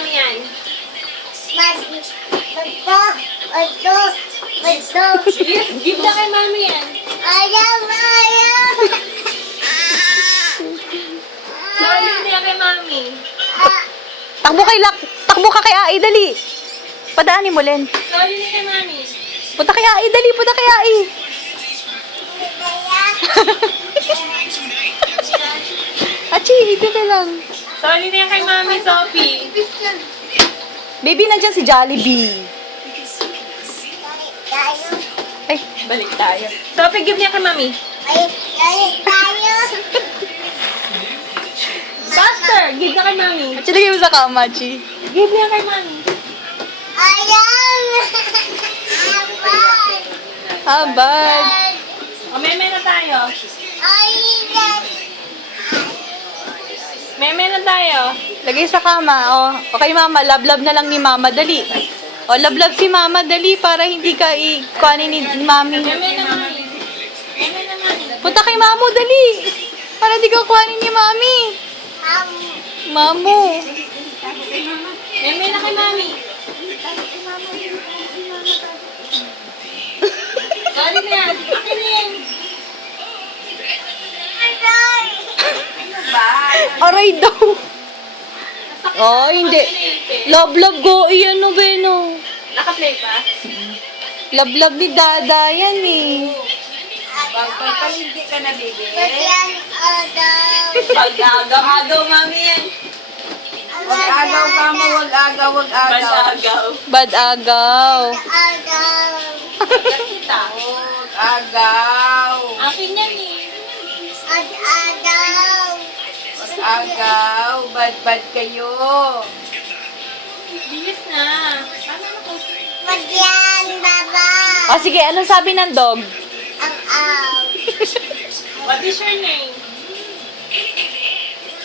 mami yan? Give na kay mami yan. Solid na yan kay mami. Takbo ka kay Ai, dali. Padaanin mo, Len. Solid na kay mami. Punta kay Ai, dali. Punta kay Ai. Achi, ito ka lang. Solid na yan kay mami, Sophie. Baby, nandiyan si Jollibee. Ay, Balik tayo. Sophie, give niya kay mami. Buster, give na kay mami. Achi, lagay mo sa kama, Achi. Give niya kay mami. Habad. O, meme na tayo. Meme na tayo. Lagay sa kama, oh. Okay, mama, love na lang ni mama, dali. Oh, love si mama, dali, para hindi ka ikuhanin ni mami. Meme na mami. Meme na mami. Punta kay mamo, dali. Para di ka kuhanin ni mami. Mamo. Meme na kay mami. Solid na yan. Akin na yan. Aray daw. Oh, hindi. Love, go. Iyan no, Beno. Naka-play pa? Love ni Dada yan eh. Pagpapalindi ka na, baby. Pag-agaw, mami yan. Wag agaw ka mo, wag agaw. Pag-agaw. Bad agaw. Agad kita. Wag agaw. Akin yan eh. Wag agaw. Bad kayo. Bilis na. Paano na po? Oh, sige, anong sabi ng dog? What is your name?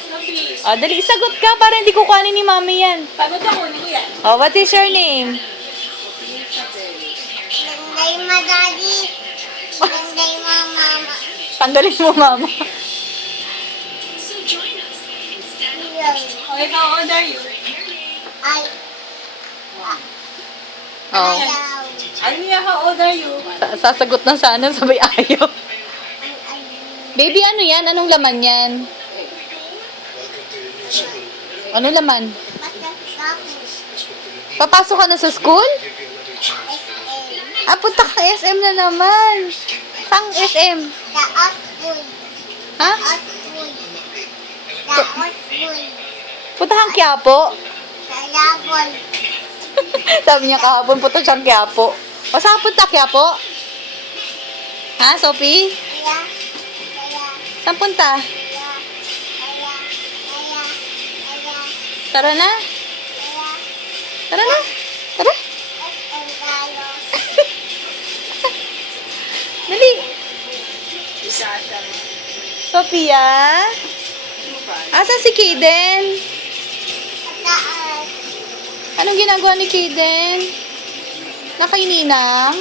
Sophie. Oh, dali, sagot ka para hindi ko kuhanin ni mami yan. Sagot ako, hindi ko yan. Oh, what is your name? Tanggalin mo, mama. Okay, how old are you? Oh. Almia, how old are you? Sasagot na sana, sabay ayaw. Baby, ano yan? Anong laman yan? Ano laman? Papasok ka na sa school? Ah, punta ka SM na naman. Sang SM? Ha? Punta kang Quiapo? Sabi niya kahapon, punta siyang Quiapo. O, saan punta Quiapo? Ha, Sophie? Saan punta? Tara na? Tara na? Tara? Dali. Sophia? Asan si Kaden? Anong ginagawa ni Kaden? Nakaininang?